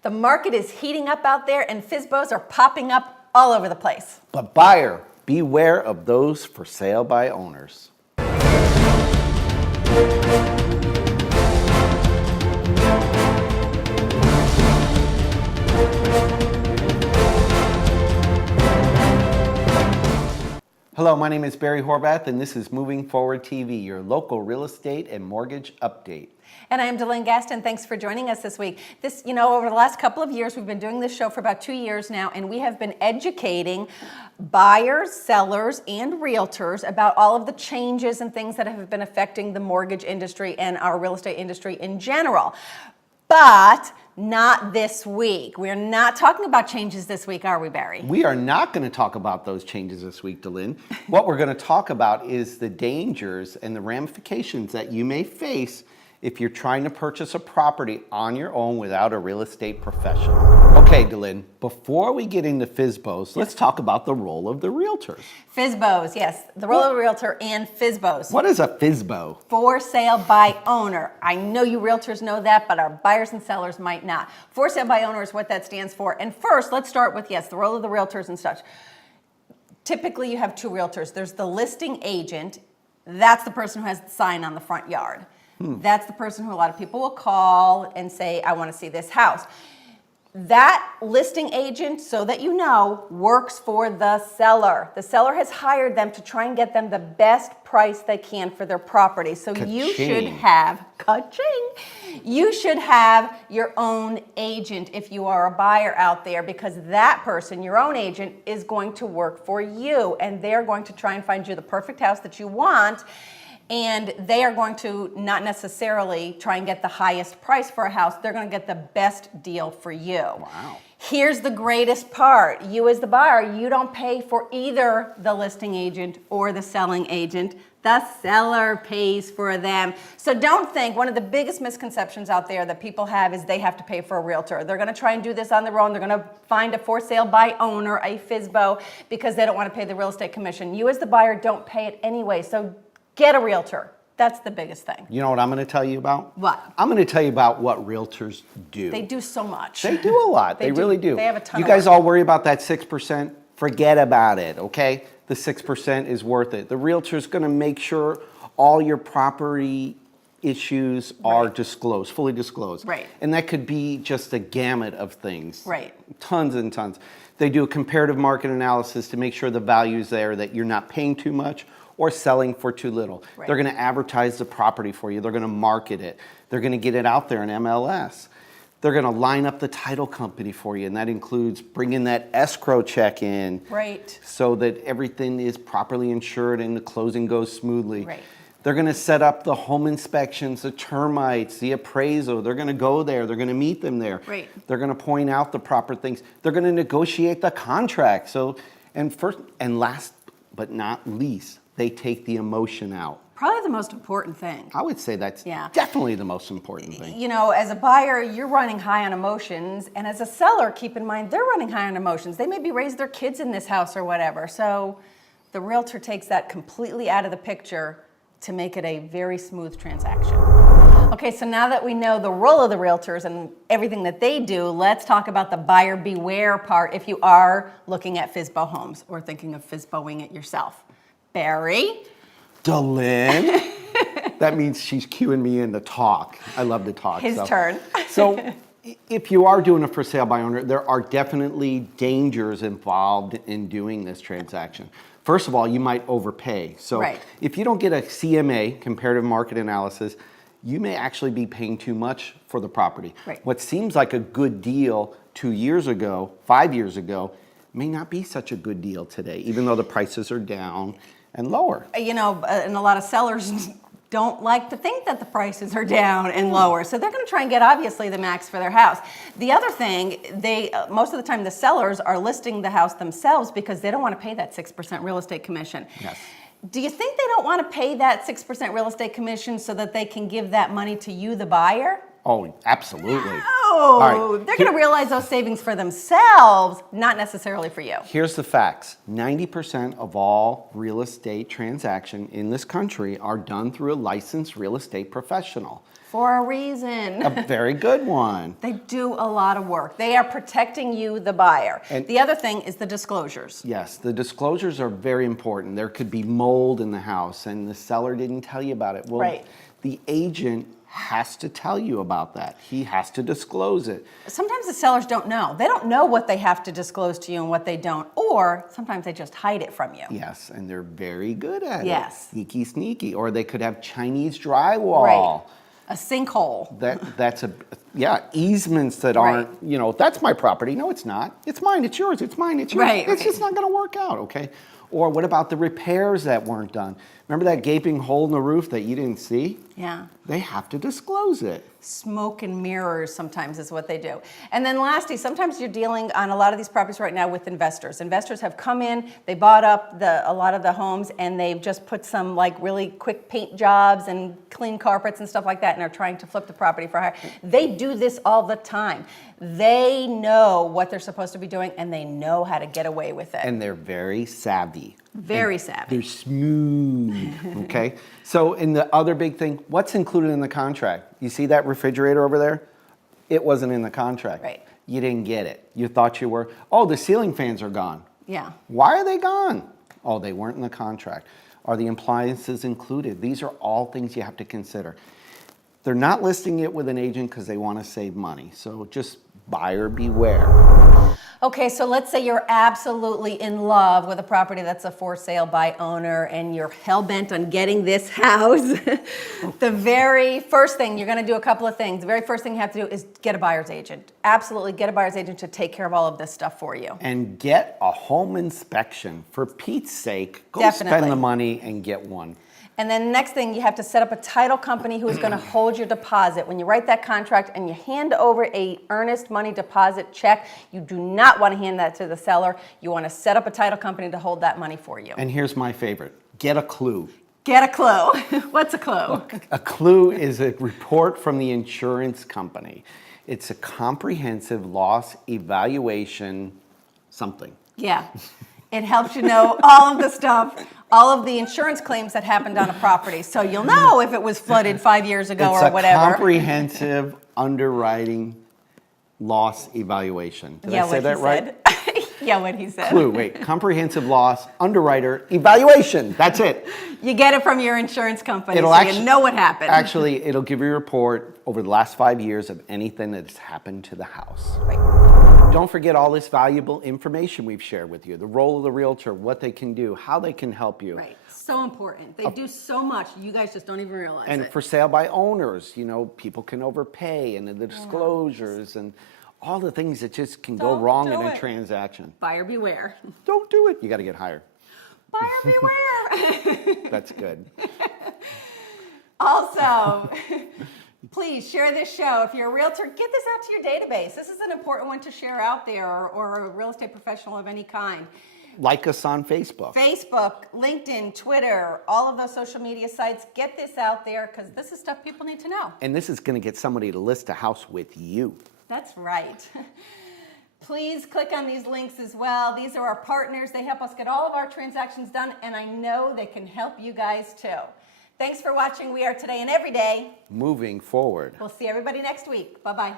The market is heating up out there and FSBOs are popping up all over the place. But buyer, beware of those for sale by owners. Hello, my name is Barry Horvath, and this is Moving Forward TV, your local real estate and mortgage update. And I am DeLynn Gaston. Thanks for joining us this week. Over the last couple of years, we've been doing this show for about 2 years now, and we have been educating buyers, sellers, and realtors about all of the changes and things that have been affecting the mortgage industry and our real estate industry in general. But not this week. We're not talking about changes this week, are we, Barry? We are not going to talk about those changes this week, DeLynn. What we're going to talk about is the dangers and the ramifications that you may face if you're trying to purchase a property on your own without a real estate professional. Okay, DeLynn, before we get into FSBOs, let's talk about the role of the realtors. FSBOs, yes. The role of the realtor and FSBOs. What is a FSBO? For sale by owner. I know you realtors know that, but our buyers and sellers might not. For sale by owner is what that stands for. And first, let's start with, the role of the realtors and such. Typically, you have two realtors. There's the listing agent. That's the person who has the sign on the front yard. That's the person who a lot of people will call and say, I want to see this house. That listing agent, so that you know, works for the seller. The seller has hired them to try and get them the best price they can for their property. So you should have, you should have your own agent if you are a buyer out there, because that person, your own agent, is going to work for you, and they're going to try and find you the perfect house that you want. And they are going to not necessarily try and get the highest price for a house. They're going to get the best deal for you. Wow. Here's the greatest part. You as the buyer, you don't pay for either the listing agent or the selling agent. The seller pays for them. So don't think, one of the biggest misconceptions out there that people have is they have to pay for a realtor. They're going to try and do this on their own. They're going to find a for sale by owner, a FSBO, because they don't want to pay the real estate commission. You as the buyer don't pay it anyway. So get a realtor. That's the biggest thing. You know what I'm going to tell you about? What? I'm going to tell you about what realtors do. They do so much. They do a lot. They really do. They have a ton You of guys work. all worry about that 6%. Forget about it, okay? The 6% is worth it. The realtor's going to make sure all your property issues are disclosed, fully disclosed. Right. And that could be just a gamut of things. Right. Tons and tons. They do a comparative market analysis to make sure the value's there, that you're not paying too much or selling for too little. Right. They're going to advertise the property for you. They're going to market it. They're going to get it out there in MLS. They're going to line up the title company for you, and that includes bringing that escrow check in, Right. so that everything is properly insured and the closing goes smoothly. Right. They're going to set up the home inspections, the termites, the appraisal. They're going to go there. They're going to meet them there. Right. They're going to point out the proper things. They're going to negotiate the contract. And last but not least, they take the emotion out. Probably the most important thing. I would say that's definitely the most important thing. You know, as a buyer, you're running high on emotions, and as a seller, keep in mind, they're running high on emotions. They maybe raised their kids in this house or whatever. So the realtor takes that completely out of the picture to make it a very smooth transaction. Okay, so now that we know the role of the realtors and everything that they do, let's talk about the buyer beware part if you are looking at FSBO homes or thinking of FSBOing it yourself. Barry? DeLynn? That means she's cueing me in to talk. I love to talk. His turn. So if you are doing a for sale by owner, there are definitely dangers involved in doing this transaction. First of all, you might overpay. So if you don't get a CMA, comparative market analysis, you may actually be paying too much for the property. Right. What seems like a good deal 2 years ago, 5 years ago, may not be such a good deal today, even though the prices are down and lower. You know, and a lot of sellers don't like to think that the prices are down and lower. So they're going to try and get, obviously, the max for their house. The other thing, most of the time the sellers are listing the house themselves because they don't want to pay that 6% real estate commission. Yes. Do you think they don't want to pay that 6% real estate commission so that they can give that money to you, the buyer? Oh, absolutely. No, right. they're going to realize those savings for themselves, not necessarily for you. Here's the facts. 90% of all real estate transactions in this country are done through a licensed real estate professional. For a reason. A very good one. They do a lot of work. They are protecting you, the buyer. And the other thing is the disclosures. Yes, the disclosures are very important. There could be mold in the house and the seller didn't tell you about it. Well, Right. the agent has to tell you about that. He has to disclose it. Sometimes the sellers don't know. They don't know what they have to disclose to you and what they don't. Or sometimes they just hide it from you. Yes, and they're very good at it. Yes. Sneaky, sneaky. Or they could have Chinese drywall. Right. A sinkhole. That's easements that aren't, that's my property. No, it's not. It's mine, it's yours, it's mine, it's yours. Right, It's right. just not gonna work out, okay? Or what about the repairs that weren't done? Remember that gaping hole in the roof that you didn't see? Yeah. They have to disclose it. Smoke and mirrors sometimes is what they do. And then lastly, sometimes you're dealing on a lot of these properties right now with investors. Investors have come in, they bought up a lot of the homes, and they've just put some like really quick paint jobs and clean carpets and stuff like that, and are trying to flip the property for higher. They do this all the time. They know what they're supposed to be doing, and they know how to get away with it. And they're very savvy. Very savvy. They're smooth, okay? So, and the other big thing, what's included in the contract? You see that refrigerator over there? It wasn't in the contract. Right. You didn't get it. You thought you were. Oh, the ceiling fans are gone. Yeah. Why are they gone? Oh, they weren't in the contract. Are the appliances included? These are all things you have to consider. They're not listing it with an agent because they want to save money. So just buyer beware. Okay, so let's say you're absolutely in love with a property that's a for sale by owner and you're hell-bent on getting this house. The very first thing, you're gonna do a couple of things. The very first thing you have to do is get a buyer's agent. Absolutely get a buyer's agent to take care of all of this stuff for you. And get a home inspection. For Pete's sake, go Definitely. spend the money and get one. And then next thing, you have to set up a title company who is going to hold your deposit. When you write that contract and you hand over a earnest money deposit check, you do not want to hand that to the seller. You want to set up a title company to hold that money for you. And here's my favorite. Get a clue. Get a clue. What's a clue? A clue is a report from the insurance company. It's a comprehensive loss evaluation something. Yeah. It helps you know all of the stuff, all of the insurance claims that happened on a property. So you'll know if it was flooded 5 years ago or whatever. It's a comprehensive underwriting loss evaluation. Did I say that right? Yeah, what he said. Clue, wait. Comprehensive loss underwriter evaluation. That's it. You get it from your insurance company, It'll so actu- you know what happened. Actually, it'll give you a report over the last 5 years of anything that's happened to the house. Right. Don't forget all this valuable information we've shared with you. The role of the realtor, what they can do, how they can help you. Right. So important. They do so much. You guys just don't even realize And it. for sale by owners, people can overpay, and the disclosures and all the things that just can go Don't wrong do in a it. transaction. Buyer beware. Don't do it. You got to get hired. Buyer beware. That's good. Also, please share this show. If you're a realtor, get this out to your database. This is an important one to share out there, or a real estate professional of any kind. Like us on Facebook. Facebook, LinkedIn, Twitter, all of those social media sites. Get this out there because this is stuff people need to know. And this is going to get somebody to list a house with you. That's right. Please click on these links as well. These are our partners. They help us get all of our transactions done, and I know they can help you guys too. Thanks for watching We Are Today and Every Day. Moving forward. We'll see everybody next week. Bye-bye.